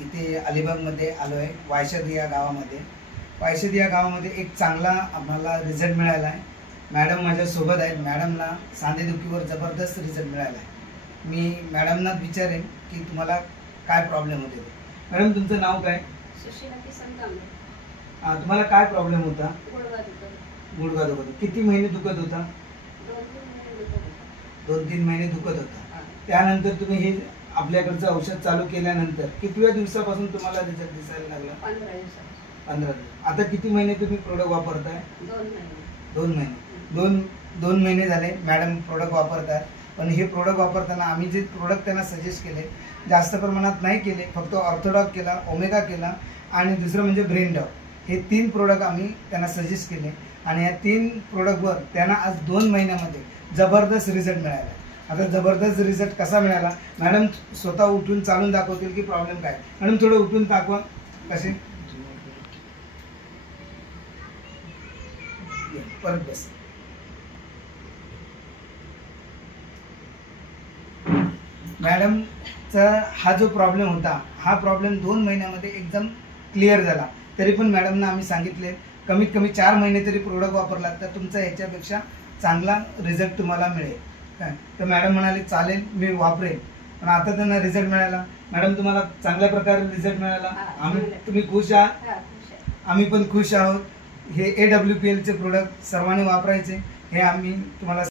इथे अलिबागमध्ये आलो आहे, वायशद या गावामध्ये. वायशद या गावामध्ये एक चांगला आम्हाला रिझल्ट मिळाला आहे. मॅडम माझ्यासोबत आहेत. मॅडमला सांधेदुखीवर जबरदस्त रिझल्ट मिळाला आहे. मी मॅडमना विचारेन की तुम्हाला काय प्रॉब्लेम होते. मॅडम तुमचं नाव काय? तुम्हाला काय प्रॉब्लेम होता? गुडघा दुखत होता. किती महिने दुखत होता? 2-3 महिने दुखत होता. त्यानंतर तुम्ही हे आपल्याकडचं औषध चालू केल्यानंतर कितव्या दिवसापासून तुम्हाला रिझल्ट दिसायला लागला? 15 दिवस. आता किती महिने तुम्ही प्रोडक्ट वापरताय? 2 महिने. 2 महिने झाले मॅडम प्रोडक्ट वापरतात. पण हे प्रोडक्ट वापरताना आम्ही जे प्रोडक्ट त्यांना सजेस्ट केले जास्त प्रमाणात नाही केले, फक्त ऑर्थोडॉक केला, ओमेगा केला आणि दुसरं म्हणजे ब्रेन डॉग. हे 3 प्रोडक्ट आम्ही त्यांना सजेस्ट केले आणि या 3 प्रोडक्टवर त्यांना आज 2 महिन्यामध्ये जबरदस्त रिझल्ट मिळाला. आता जबरदस्त रिझल्ट कसा मिळाला मॅडम स्वतः उठून चालून दाखवतील की प्रॉब्लेम काय. मॅडम थोडं उठून दाखवा. कसे परत बस. मॅडमचा हा जो प्रॉब्लेम होता हा प्रॉब्लेम 2 महिन्यामध्ये एकदम क्लिअर झाला. तरी पण मॅडमना आम्ही सांगितले कमीत कमी 4 महिने तरी प्रोडक्ट वापरला तर तुमचा याच्यापेक्षा चांगला रिझल्ट तुम्हाला मिळेल काय. तर मॅडम म्हणाले चालेल मी वापरेन. पण आता त्यांना रिझल्ट मिळाला. मॅडम तुम्हाला चांगल्या प्रकारे रिझल्ट मिळाला. तुम्ही खुश आहात? आम्ही पण खुश आहोत. हे AWPL चे प्रोडक्ट सर्वांनी वापरायचे हे आम्ही तुम्हाला